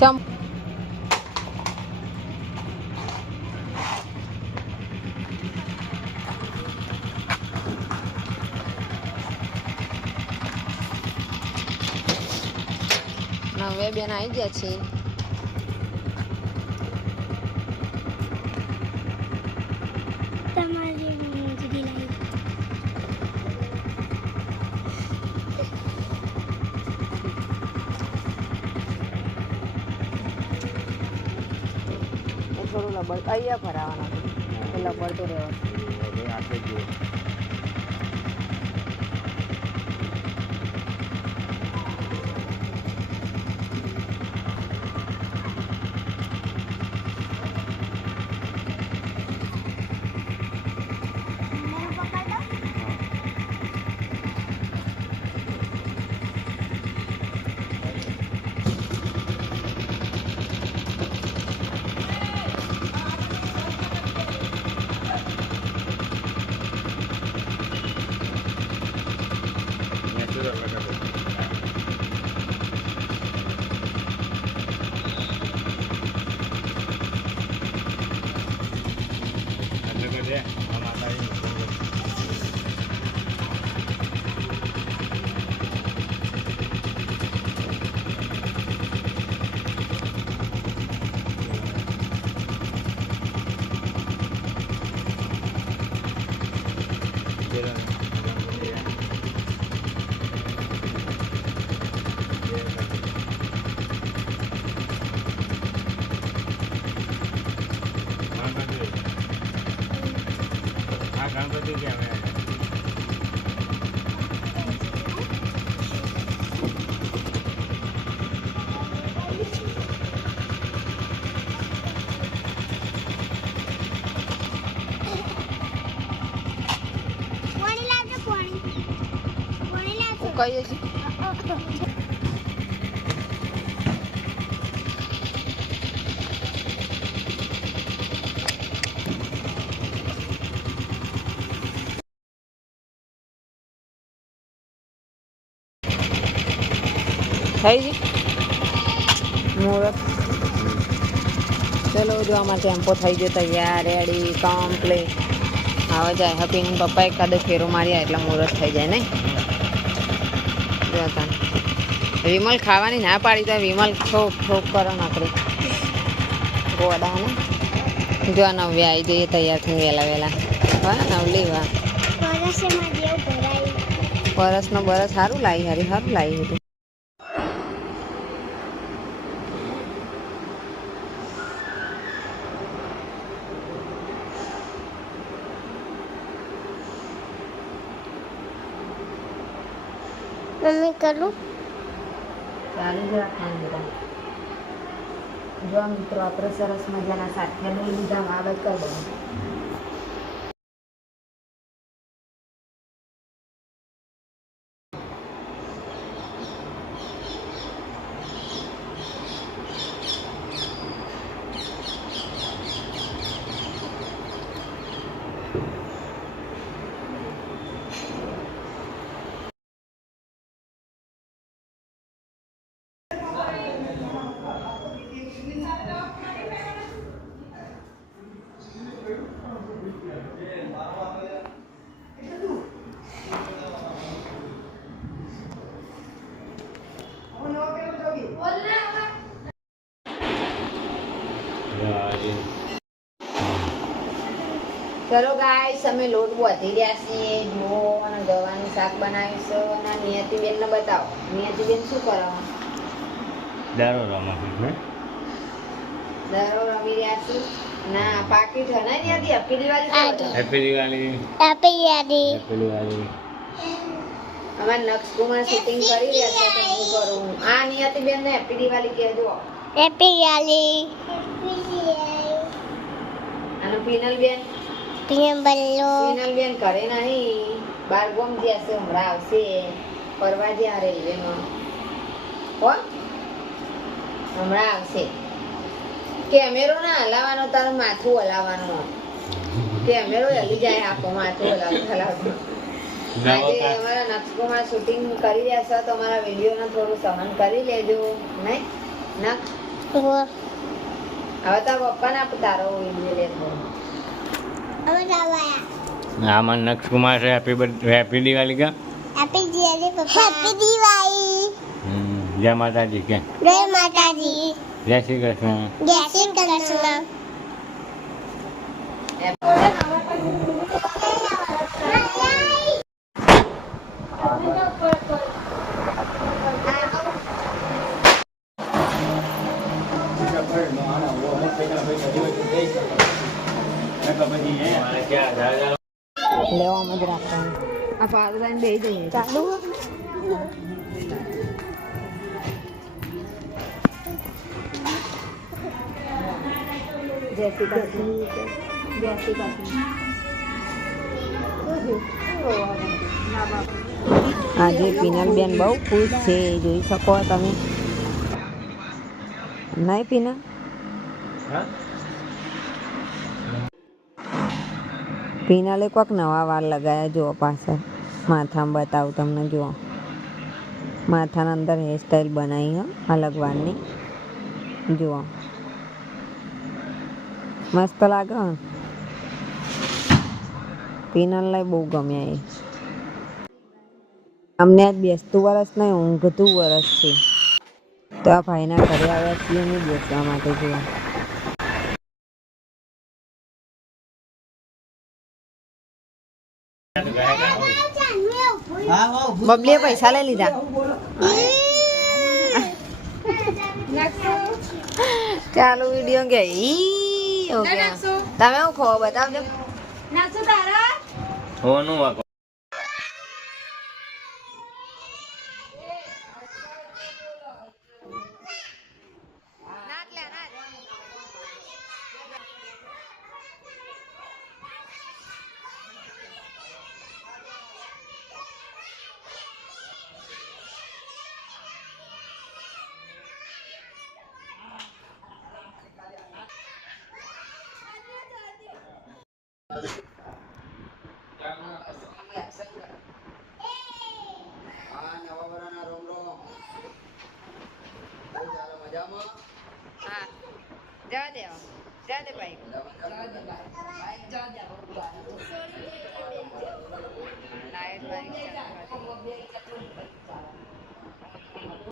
ચમ હવે બેન આવી ગયા છે. થોડું લબડ અહીંયા ભરાવાના લબડ તો રહેવાનું. કહીએ છીએ થઈ ગઈ મુહૂર્ત. ચલો જો અમારે ટેમ્પો થઈ ગયો તૈયાર રેડી કમ્પ્લીટ. હવે જાય હપીને પપ્પા એકાદો ફેરો માર્યા એટલે મુહૂર્ત થઈ જાય ને. વિમલ ખાવાની ના પાડી તો વિમલ ઠોક ઠોક કરો નકરી ગોડા ને. જો નવ્ય આવી જઈએ તૈયાર થઈને વહેલા વહેલા. હા નવલી વાહ પરસનો બરસ સારું લાવી હારી સારું લાવી હતું. મમ્મી કરું ચાલુ જ રાખવાનું બધા. જો મિત્રો આપણે સરસ મજાના સાથે લઈ લીધા આગળ કરી દઉં. ચલો ગાઈસ અમે લોટ વધી રહ્યા છીએ. જુઓ અને ગવાનું શાક બનાવીશું અને નિયતિબેનને બતાવો. નિયતિબેન શું કરો? દારો રમો ને દારો રમી રહ્યા છીએ. ના પાકીટ હે ને Niyati happy Diwali. Happy Diwali. Happy Diwali. Happy Diwali. અમાર નક્ષકુમાર શૂટિંગ કરી રહ્યા છે તો હું કરું. આ નિયતિબેન ને હેપી દિવાળી કહેજો. હેપી દિવાળી. અને પિનલબેન પિનલબેન ઘરે નહીં બાર ગોમ જ્યાં છે હમણાં આવશે ફરવા જ્યાં રેલવેમાં હો હમણાં આવશે. કેમેરો ના હલાવવાનો તારું માથું હલાવવાનું. કેમેરો હલી જાય આખો માથું હલાવતું. આજે અમારા નક્ષકુમાર શૂટિંગ કરી રહ્યા છે તો અમારા વિડીયોને થોડું સહન કરી લેજો નહીં નક્ષ. ઓ હવે તારા પપ્પાને આપ તારો વિડીયો લેતો હવે લાવાયા આમાં નક્ષ કુમાર છે હેપી દિવાળી કા હેપી દિવાળી પપ્પા હેપી દિવાળી જય માતાજી કે જય માતાજી જય શ્રી કૃષ્ણ જય શ્રી કૃષ્ણ લેવામાં જ રાખવાનું આ પાગલાને દઈ દઈએ ચાલુ જય શ્રી કૃષ્ણ જય શ્રી કૃષ્ણ આજે પીનલબેન બહુ ખુશ છે જોઈ શકો તમે નહીં પીનલ પીનલે કોઈક નવા વાળ લગાવ્યા જુઓ પાછળ માથામાં બતાવું તમને જુઓ માથાના અંદર હેરસ્ટાઈલ બનાવી હ અલગ વાળની જુઓ મસ્ત લાગે પીનલને બહુ ગમ્યા એ અમને આજ બેસતું વરસ નહીં ઊંઘતું વરસ છે તો આ ભાઈના ઘરે આવ્યા છીએ નહીં બેસવા માટે જુઓ બબલીએ પૈસા લઈ લીધા ચાલુ વિડીયો કે તમે હું ખો બતાવજો હોનું વાકો હા જવા દે ભાઈ લાઈટ